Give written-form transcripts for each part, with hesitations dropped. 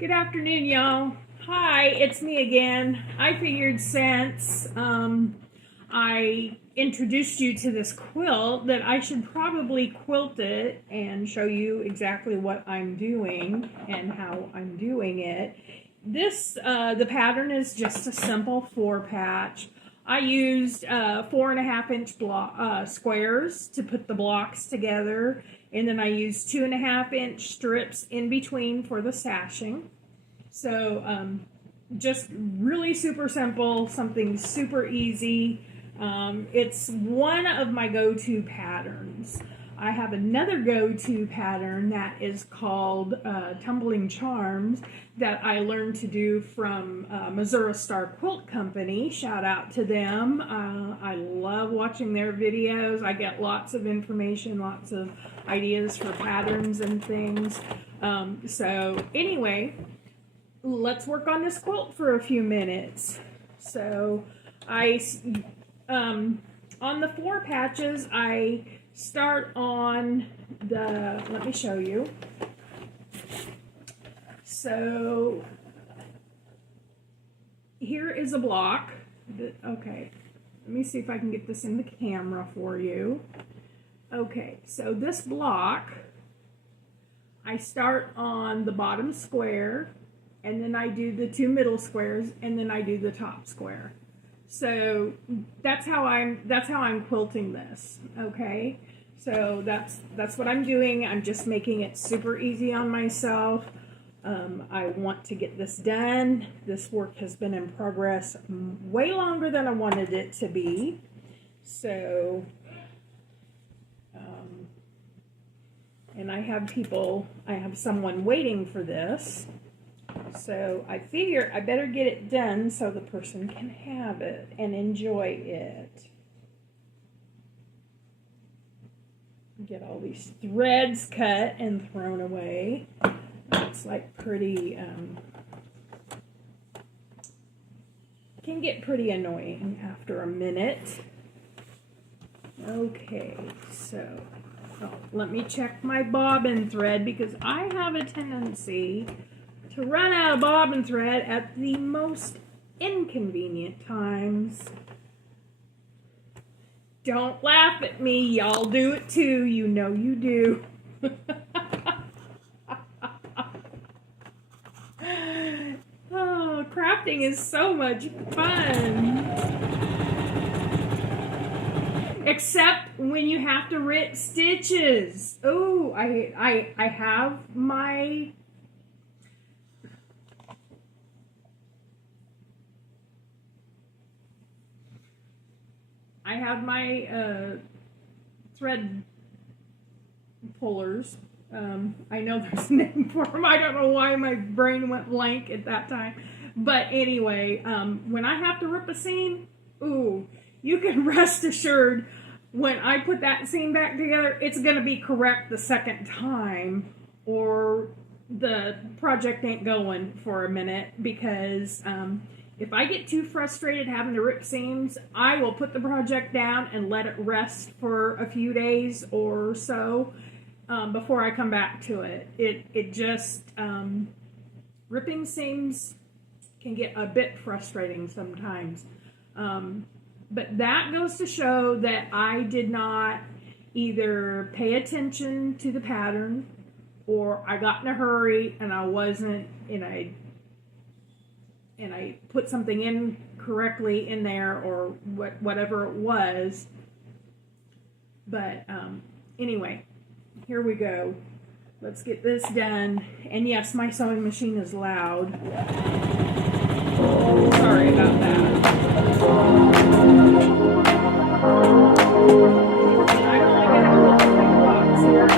Good afternoon, y'all. Hi, it's me again. I figured since I introduced you to this quilt that I should probably quilt it and show you exactly what I'm doing and how I'm doing it. The pattern is just a simple 4-patch. I used 4.5-inch squares to put the blocks together, and then I used 2.5-inch strips in between for the sashing. So just really super simple, something super easy. It's one of my go-to patterns. I have another go-to pattern that is called Tumbling Charms that I learned to do from Missouri Star Quilt Company. Shout out to them. I love watching their videos. I get lots of information, lots of ideas for patterns and things. So anyway, let's work on this quilt for a few minutes. So on the 4 patches, I start on let me show you. So here is a block. Okay, let me see if I can get this in the camera for you. Okay, so this block, I start on the bottom square, and then I do the 2 middle squares, and then I do the top square. So that's how I'm quilting this. Okay, so that's what I'm doing. I'm just making it super easy on myself. I want to get this done. This work has been in progress way longer than I wanted it to be. So, and I have someone waiting for this. So I figure I better get it done so the person can have it and enjoy it. Get all these threads cut and thrown away. It's like pretty, can get pretty annoying after a minute. Okay, so let me check my bobbin thread because I have a tendency to run out of bobbin thread at the most inconvenient times. Don't laugh at me, y'all do it too, you know you do. Oh, crafting is so much fun. Except when you have to rip stitches. Oh, I have my thread pullers. I know there's a name for them. I don't know why my brain went blank at that time. But anyway, when I have to rip a seam, ooh, you can rest assured when I put that seam back together, it's going to be correct the second time, or the project ain't going for a minute, because if I get too frustrated having to rip seams, I will put the project down and let it rest for a few days or so before I come back to it. It just, ripping seams can get a bit frustrating sometimes. But that goes to show that I did not either pay attention to the pattern, or I got in a hurry and I wasn't, and I put something in correctly in there, or whatever it was. But anyway, here we go. Let's get this done. And yes, my sewing machine is loud. Sorry about that. I'm only going to put 2 blocks here.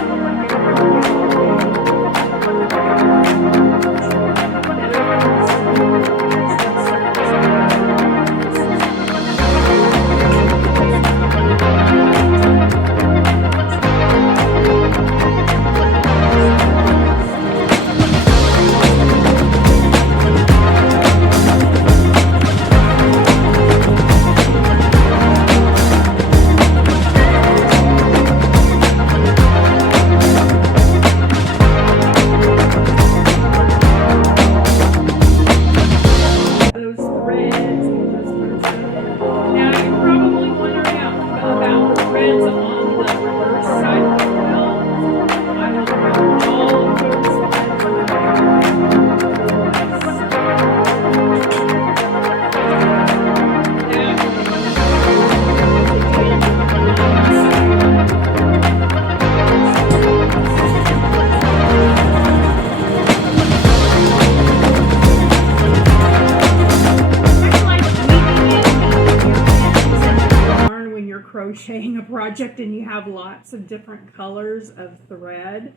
crocheting a project and you have lots of different colors of thread,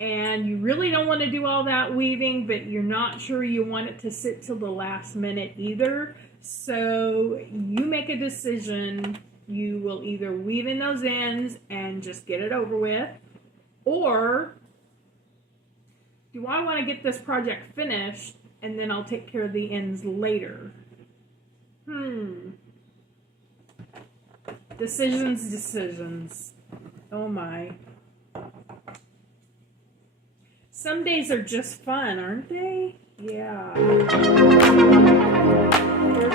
and you really don't want to do all that weaving, but you're not sure you want it to sit till the last minute either. So you make a decision. You will either weave in those ends and just get it over with, or do I want to get this project finished and then I'll take care of the ends later? Decisions. Oh my. Some days are just fun, aren't they? Yeah. Here we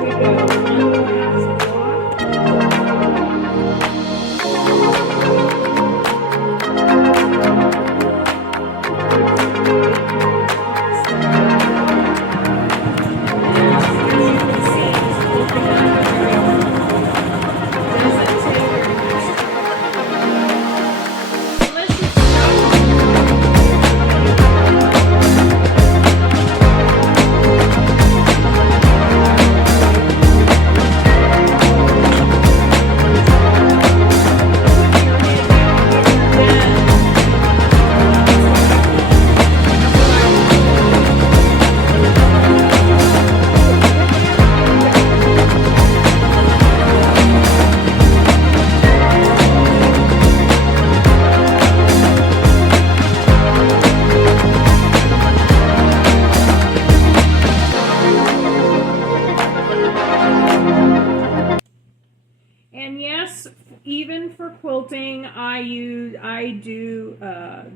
go. One last block. And yes, even for quilting, I do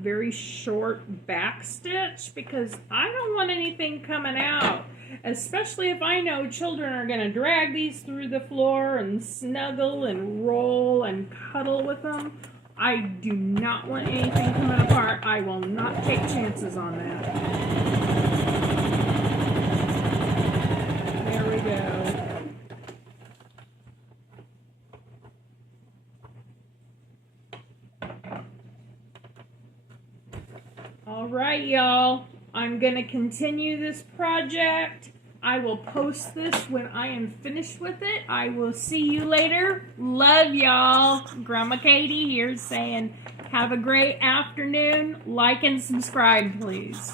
very short back stitch because I don't want anything coming out, especially if I know children are going to drag these through the floor and snuggle and roll and cuddle with them. I do not want anything coming apart. I will not take chances on that. There we go. All right, y'all. I'm going to continue this project. I will post this when I am finished with it. I will see you later. Love y'all. Grandma Katie here saying have a great afternoon. Like and subscribe, please.